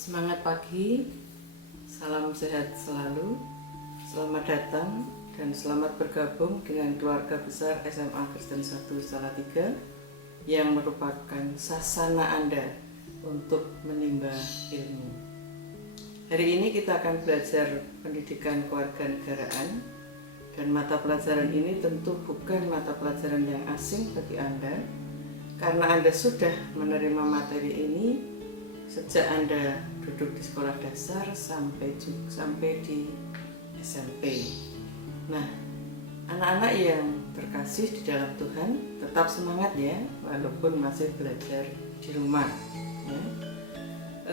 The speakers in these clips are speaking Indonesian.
Semangat pagi, salam sehat selalu, selamat datang dan selamat bergabung dengan keluarga besar SMA Kristen 1 Salatiga yang merupakan sasana Anda untuk menimba ilmu. Hari ini kita akan belajar pendidikan kewarganegaraan dan mata pelajaran ini tentu bukan mata pelajaran yang asing bagi Anda karena Anda sudah menerima materi ini sejak Anda duduk di sekolah dasar sampai di SMP. Nah, anak-anak yang terkasih di dalam Tuhan, tetap semangat ya, walaupun masih belajar di rumah. Ya.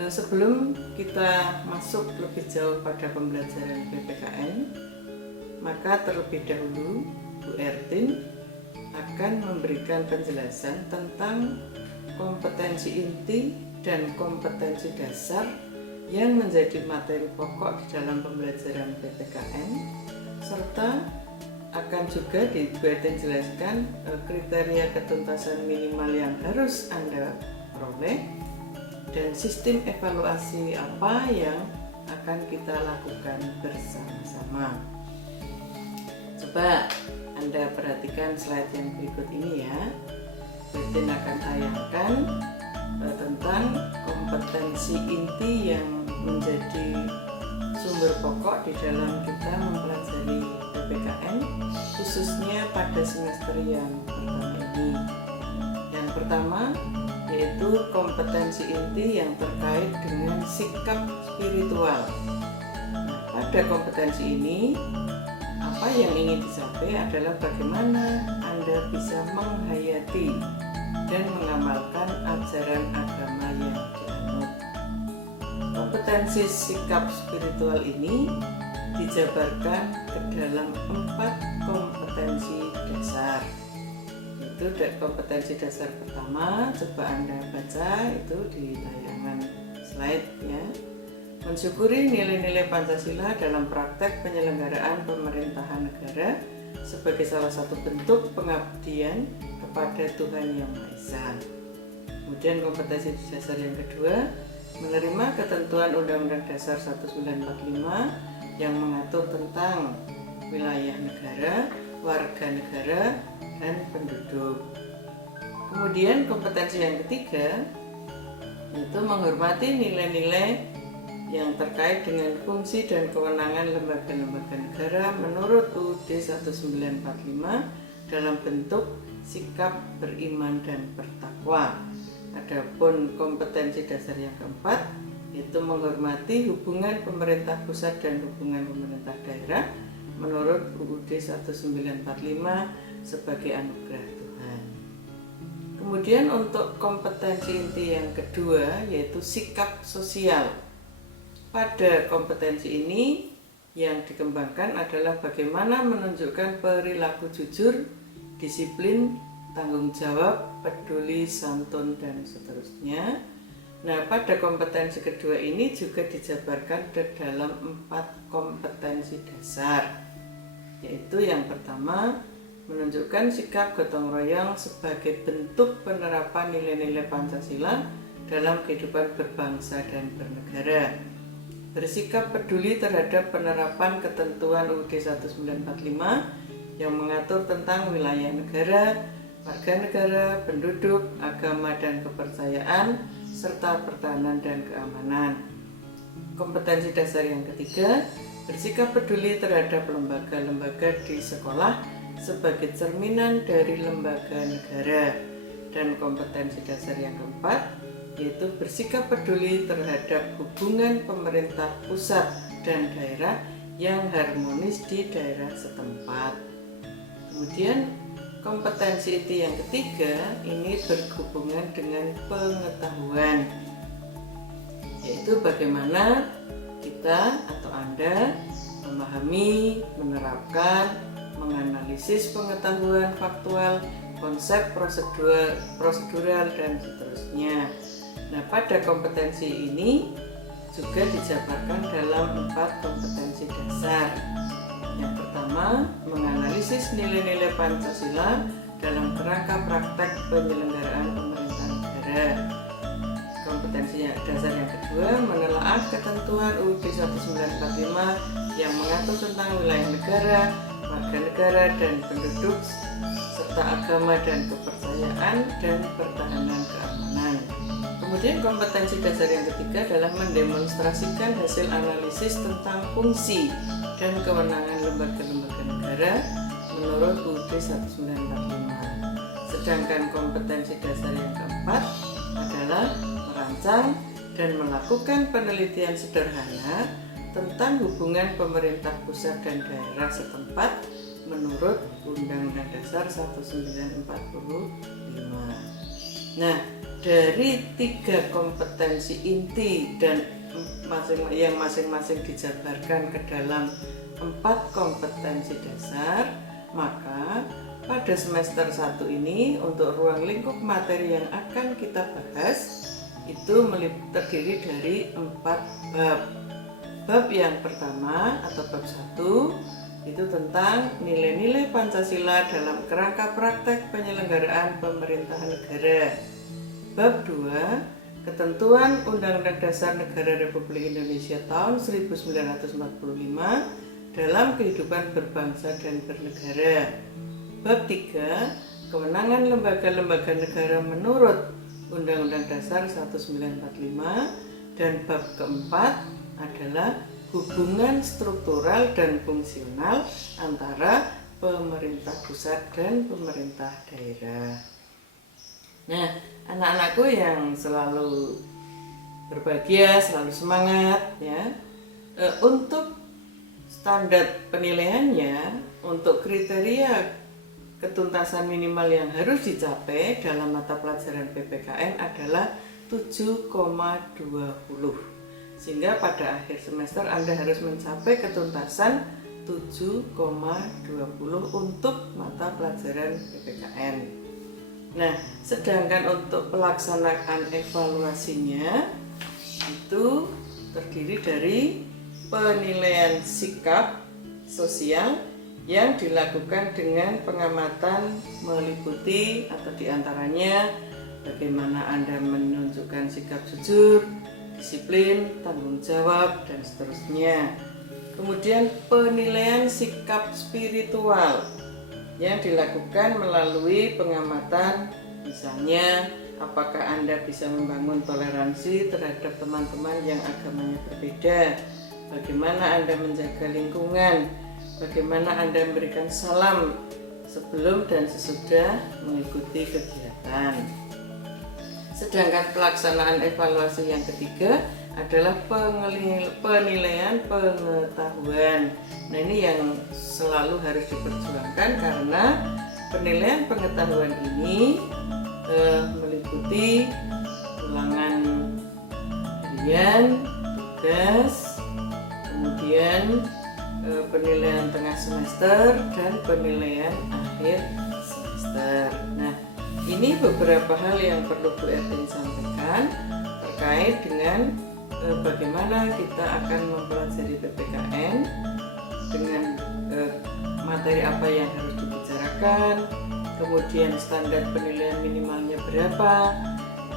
Sebelum kita masuk lebih jauh pada pembelajaran PPKN, maka terlebih dahulu Bu Ertin akan memberikan penjelasan tentang kompetensi inti dan kompetensi dasar yang menjadi materi pokok di dalam pembelajaran PPKN, serta akan juga dijelaskan kriteria ketuntasan minimal yang harus Anda peroleh dan sistem evaluasi apa yang akan kita lakukan bersama-sama. Coba Anda perhatikan slide yang berikut ini ya. Bertin akan tayangkan tentang kompetensi inti yang menjadi sumber pokok di dalam kita mempelajari PPKN, khususnya pada semester yang pertama ini. Yang pertama yaitu kompetensi inti yang terkait dengan sikap spiritual. Nah, pada kompetensi ini apa yang ingin dicapai adalah bagaimana Anda bisa menghayati dan mengamalkan ajaran agama yang dianut. Kompetensi sikap spiritual ini dijabarkan ke dalam 4 kompetensi dasar. Itu kompetensi dasar pertama, coba Anda baca itu di tayangan slide ya. Mensyukuri nilai-nilai Pancasila dalam praktek penyelenggaraan pemerintahan negara sebagai salah satu bentuk pengabdian kepada Tuhan Yang Maha Esa. Kemudian kompetensi dasar yang kedua, menerima ketentuan Undang-Undang Dasar 1945 yang mengatur tentang wilayah negara, warga negara, dan penduduk. Kemudian kompetensi yang ketiga, yaitu menghormati nilai-nilai yang terkait dengan fungsi dan kewenangan lembaga-lembaga negara menurut UUD 1945 dalam bentuk sikap beriman dan bertakwa. Adapun kompetensi dasar yang keempat yaitu menghormati hubungan pemerintah pusat dan hubungan pemerintah daerah menurut UUD 1945 sebagai anugerah Tuhan. Kemudian untuk kompetensi inti yang kedua yaitu sikap sosial. Pada kompetensi ini yang dikembangkan adalah bagaimana menunjukkan perilaku jujur, disiplin, tanggung jawab, peduli, santun, dan seterusnya. Nah, pada kompetensi kedua ini juga dijabarkan ke dalam 4 kompetensi dasar, yaitu yang pertama, menunjukkan sikap gotong royong sebagai bentuk penerapan nilai-nilai Pancasila dalam kehidupan berbangsa dan bernegara. Bersikap peduli terhadap penerapan ketentuan UUD 1945 yang mengatur tentang wilayah negara, warga negara, penduduk, agama dan kepercayaan, serta pertahanan dan keamanan. Kompetensi dasar yang ketiga, bersikap peduli terhadap lembaga-lembaga di sekolah sebagai cerminan dari lembaga negara. Dan kompetensi dasar yang keempat, yaitu bersikap peduli terhadap hubungan pemerintah pusat dan daerah yang harmonis di daerah setempat. Kemudian kompetensi inti yang ketiga ini berhubungan dengan pengetahuan, yaitu bagaimana kita atau Anda memahami, menerapkan, menganalisis pengetahuan faktual, konsep prosedural dan seterusnya. Nah, pada kompetensi ini juga dijabarkan dalam 4 kompetensi dasar. Yang pertama, menganalisis nilai-nilai Pancasila dalam kerangka praktek penyelenggaraan pemerintahan negara. kompetensi dasar yang kedua, menelaah ketentuan UUD 1945 yang mengatur tentang wilayah negara, warga negara dan penduduk, serta agama dan kepercayaan dan pertahanan keamanan. Kemudian kompetensi dasar yang ketiga adalah mendemonstrasikan hasil analisis tentang fungsi dan kewenangan lembaga-lembaga negara menurut UUD 1945. Sedangkan kompetensi dasar yang keempat adalah merancang dan melakukan penelitian sederhana tentang hubungan pemerintah pusat dan daerah setempat menurut Undang-Undang Dasar 1945. Nah, dari 3 kompetensi inti dan yang masing-masing dijabarkan ke dalam 4 kompetensi dasar, maka pada semester 1 ini untuk ruang lingkup materi yang akan kita bahas itu terdiri dari 4 bab. Bab yang pertama atau bab 1 itu tentang nilai-nilai Pancasila dalam kerangka praktek penyelenggaraan pemerintahan negara. Bab 2, ketentuan Undang-Undang Dasar Negara Republik Indonesia tahun 1945 dalam kehidupan berbangsa dan bernegara. Bab 3, kewenangan lembaga-lembaga negara menurut Undang-Undang Dasar 1945, dan bab keempat adalah hubungan struktural dan fungsional antara pemerintah pusat dan pemerintah daerah. Nah, anak-anakku yang selalu berbahagia, selalu semangat ya. Untuk standar penilaiannya, untuk kriteria ketuntasan minimal yang harus dicapai dalam mata pelajaran PPKN adalah 7,20. Sehingga pada akhir semester Anda harus mencapai ketuntasan 7,20 untuk mata pelajaran PPKN. Nah, sedangkan untuk pelaksanaan evaluasinya itu terdiri dari penilaian sikap sosial yang dilakukan dengan pengamatan meliputi atau diantaranya bagaimana Anda menunjukkan sikap jujur, disiplin, tanggung jawab, dan seterusnya. Kemudian penilaian sikap spiritual yang dilakukan melalui pengamatan, misalnya apakah Anda bisa membangun toleransi terhadap teman-teman yang agamanya berbeda, bagaimana Anda menjaga lingkungan, bagaimana Anda memberikan salam sebelum dan sesudah mengikuti kegiatan. Sedangkan pelaksanaan evaluasi yang ketiga adalah penilaian pengetahuan. Nah, ini yang selalu harus diperjuangkan karena penilaian pengetahuan ini meliputi ulangan harian, tugas, kemudian penilaian tengah semester dan penilaian akhir semester. Nah, ini beberapa hal yang perlu Bu Ertin sampaikan terkait dengan bagaimana kita akan mempelajari PPKN, dengan materi apa yang harus dibicarakan, kemudian standar penilaian minimalnya berapa,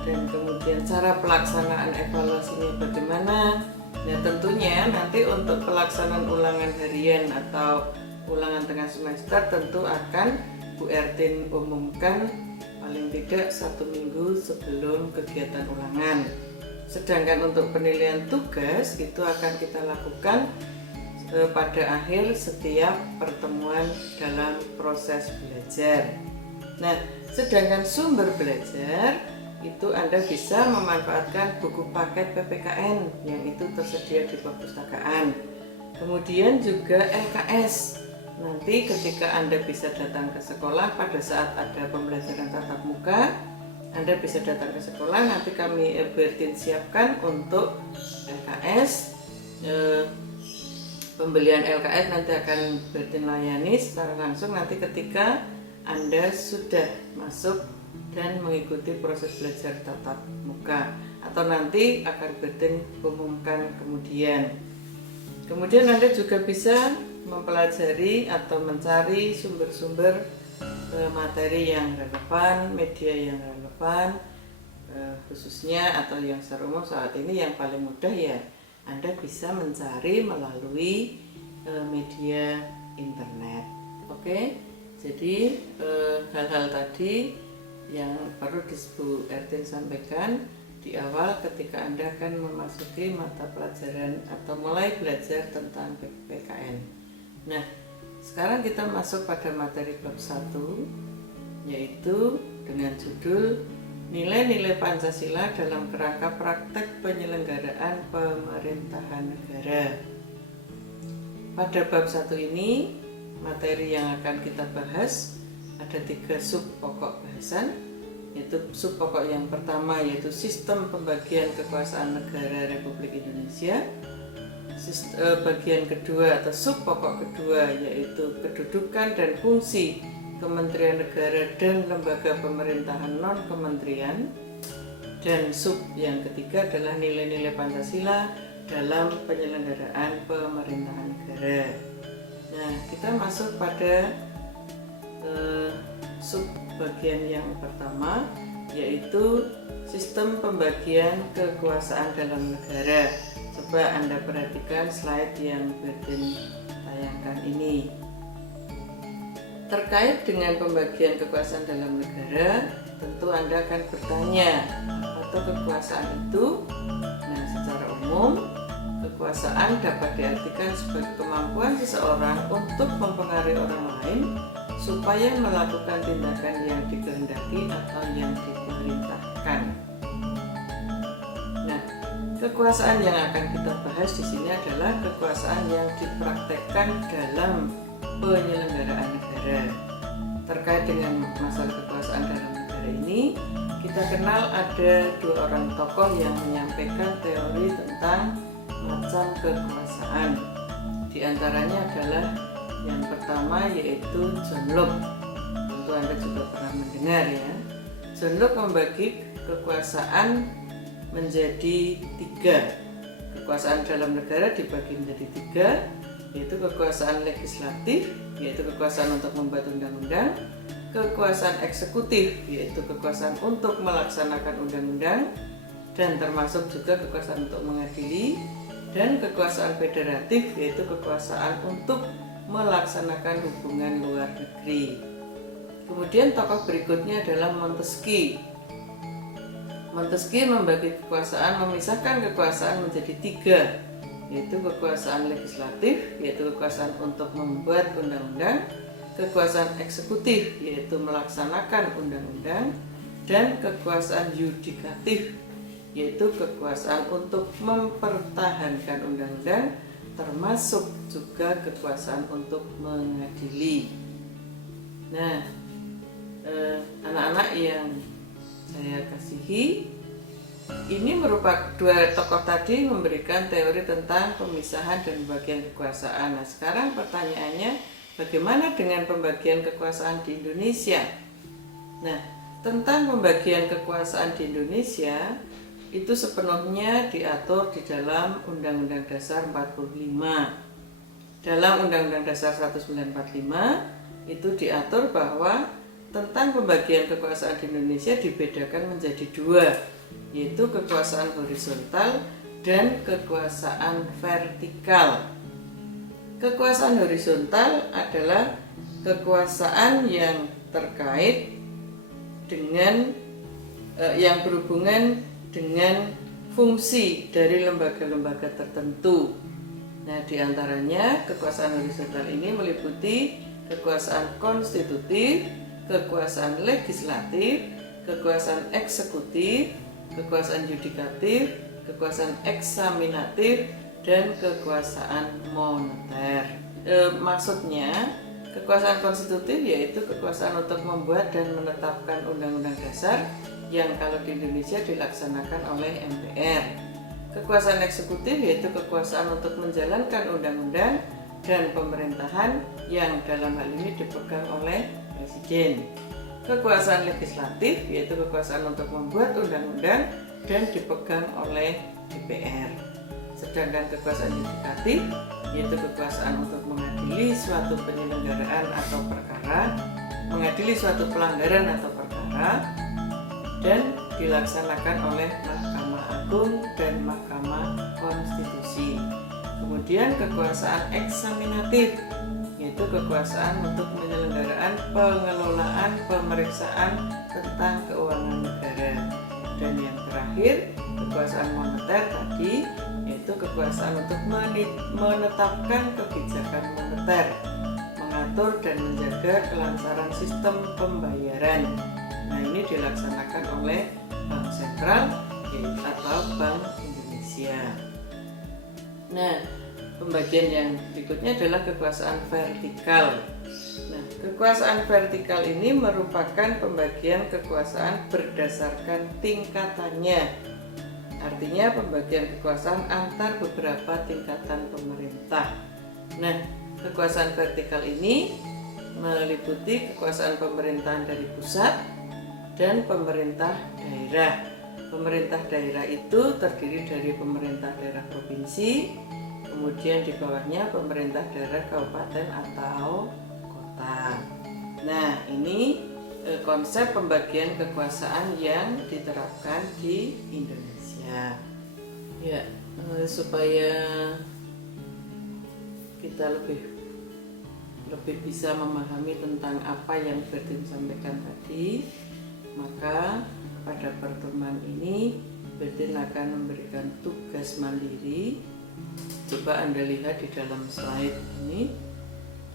dan kemudian cara pelaksanaan evaluasinya bagaimana. Nah, tentunya nanti untuk pelaksanaan ulangan harian atau ulangan tengah semester tentu akan Bu Ertin umumkan paling tidak 1 minggu sebelum kegiatan ulangan. Sedangkan untuk penilaian tugas itu akan kita lakukan pada akhir setiap pertemuan dalam proses belajar. Nah, sedangkan sumber belajar itu Anda bisa memanfaatkan buku paket PPKN yang itu tersedia di perpustakaan. Kemudian juga LKS. Nanti ketika Anda bisa datang ke sekolah pada saat ada pembelajaran tatap muka, Anda bisa datang ke sekolah, nanti kami Bertin siapkan untuk LKS. Pembelian LKS nanti akan Bertin layani secara langsung nanti ketika Anda sudah masuk dan mengikuti proses belajar tatap muka, atau nanti akan Bertin umumkan kemudian. Kemudian Anda juga bisa mempelajari atau mencari sumber-sumber materi yang relevan, media yang relevan, khususnya atau yang secara umum saat ini yang paling mudah ya Anda bisa mencari melalui media internet. Oke, jadi hal-hal tadi yang perlu disebut Ertin sampaikan di awal ketika Anda akan memasuki mata pelajaran atau mulai belajar tentang PKN. Nah, sekarang kita masuk pada materi bab 1, yaitu dengan judul Nilai-nilai Pancasila dalam kerangka praktek penyelenggaraan pemerintahan negara. Pada bab 1 ini, materi yang akan kita bahas ada 3 sub pokok bahasan, yaitu sub pokok yang pertama yaitu sistem pembagian kekuasaan negara Republik Indonesia. Bagian kedua atau sub pokok kedua yaitu kedudukan dan fungsi Kementerian Negara dan lembaga pemerintahan non kementerian. Dan sub yang ketiga adalah nilai-nilai Pancasila dalam penyelenggaraan pemerintahan negara. Nah, kita masuk pada sub bagian yang pertama yaitu sistem pembagian kekuasaan dalam negara. Coba Anda perhatikan slide yang Bertin tayangkan ini. Terkait dengan pembagian kekuasaan dalam negara, tentu Anda akan bertanya, atau kekuasaan itu? Nah, secara umum, kekuasaan dapat diartikan sebagai kemampuan seseorang untuk mempengaruhi orang lain supaya melakukan tindakan yang dikehendaki atau yang diperintahkan. Nah, kekuasaan yang akan kita bahas di sini adalah kekuasaan yang dipraktekkan dalam penyelenggaraan negara. Terkait dengan masalah kekuasaan dalam negara ini, kita kenal ada 2 orang tokoh yang menyampaikan teori tentang macam kekuasaan. Di antaranya adalah yang pertama yaitu John Locke. Tentu Anda juga pernah mendengar ya. John Locke membagi kekuasaan menjadi 3. Kekuasaan dalam negara dibagi menjadi 3, yaitu kekuasaan legislatif, yaitu kekuasaan untuk membuat undang-undang, kekuasaan eksekutif, yaitu kekuasaan untuk melaksanakan undang-undang, dan termasuk juga kekuasaan untuk mengadili, dan kekuasaan federatif, yaitu kekuasaan untuk melaksanakan hubungan luar negeri. Kemudian tokoh berikutnya adalah Montesquieu. Montesquieu membagi kekuasaan, memisahkan kekuasaan menjadi 3, yaitu kekuasaan legislatif, yaitu kekuasaan untuk membuat undang-undang, kekuasaan eksekutif, yaitu melaksanakan undang-undang, dan kekuasaan yudikatif, yaitu kekuasaan untuk mempertahankan undang-undang, termasuk juga kekuasaan untuk mengadili. Nah, anak-anak yang saya kasihi, ini merupakan 2 tokoh tadi memberikan teori tentang pemisahan dan pembagian kekuasaan. Nah, sekarang pertanyaannya, bagaimana dengan pembagian kekuasaan di Indonesia? Nah, tentang pembagian kekuasaan di Indonesia itu sepenuhnya diatur di dalam Undang-Undang Dasar 45. Dalam Undang-Undang Dasar 1945 itu diatur bahwa tentang pembagian kekuasaan di Indonesia dibedakan menjadi 2, yaitu kekuasaan horizontal dan kekuasaan vertikal. Kekuasaan horizontal adalah kekuasaan yang terkait dengan yang berhubungan dengan fungsi dari lembaga-lembaga tertentu. Nah, diantaranya kekuasaan horizontal ini meliputi kekuasaan konstitutif, kekuasaan legislatif, kekuasaan eksekutif, kekuasaan yudikatif, kekuasaan eksaminatif, dan kekuasaan moneter. Maksudnya, kekuasaan konstitutif yaitu kekuasaan untuk membuat dan menetapkan undang-undang dasar yang kalau di Indonesia dilaksanakan oleh MPR. Kekuasaan eksekutif yaitu kekuasaan untuk menjalankan undang-undang dan pemerintahan yang dalam hal ini dipegang oleh Presiden. Kekuasaan legislatif yaitu kekuasaan untuk membuat undang-undang dan dipegang oleh DPR. Sedangkan kekuasaan yudikatif yaitu kekuasaan untuk mengadili suatu penyelenggaraan atau perkara, mengadili suatu pelanggaran atau perkara, dan dilaksanakan oleh Mahkamah Agung dan Mahkamah Konstitusi. Kemudian kekuasaan eksaminatif, yaitu kekuasaan untuk penyelenggaraan pengelolaan pemeriksaan tentang keuangan negara. Dan yang terakhir, kekuasaan moneter tadi, yaitu kekuasaan untuk menetapkan kebijakan moneter, mengatur dan menjaga kelancaran sistem pembayaran. Nah, ini dilaksanakan oleh Bank Sentral atau Bank Indonesia. Nah, pembagian yang berikutnya adalah kekuasaan vertikal. Nah, kekuasaan vertikal ini merupakan pembagian kekuasaan berdasarkan tingkatannya. Artinya pembagian kekuasaan antar beberapa tingkatan pemerintah. Nah, kekuasaan vertikal ini meliputi kekuasaan pemerintahan dari pusat dan pemerintah daerah. Pemerintah daerah itu terdiri dari pemerintah daerah provinsi, kemudian di bawahnya pemerintah daerah kabupaten atau kota. Nah, ini konsep pembagian kekuasaan yang diterapkan di Indonesia. Ya, supaya kita lebih bisa memahami tentang apa yang Bertin sampaikan tadi, maka pada pertemuan ini Bertin akan memberikan tugas mandiri. Coba Anda lihat di dalam slide ini,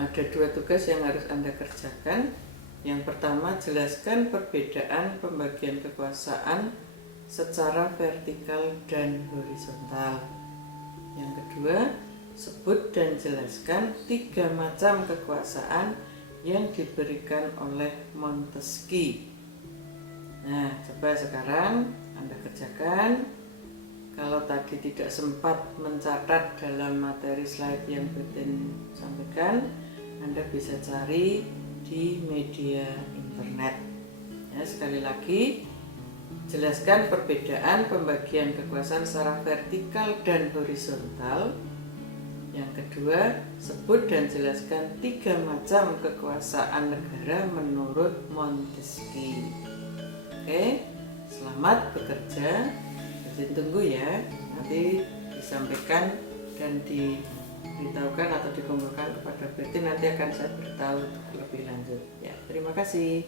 ada 2 tugas yang harus Anda kerjakan. Yang pertama, jelaskan perbedaan pembagian kekuasaan secara vertikal dan horizontal. Yang kedua, sebut dan jelaskan 3 macam kekuasaan yang diberikan oleh Montesquieu. Nah, coba sekarang Anda kerjakan. Kalau tadi tidak sempat mencatat dalam materi slide yang Bertin sampaikan, Anda bisa cari di media internet. Ya, sekali lagi, jelaskan perbedaan pembagian kekuasaan secara vertikal dan horizontal. Yang kedua, sebut dan jelaskan 3 macam kekuasaan negara menurut Montesquieu. Oke, selamat bekerja. Jadi tunggu ya, nanti disampaikan dan diberitahukan atau dikumpulkan kepada Bertin. Nanti akan saya beritahu lebih lanjut. Ya, terima kasih.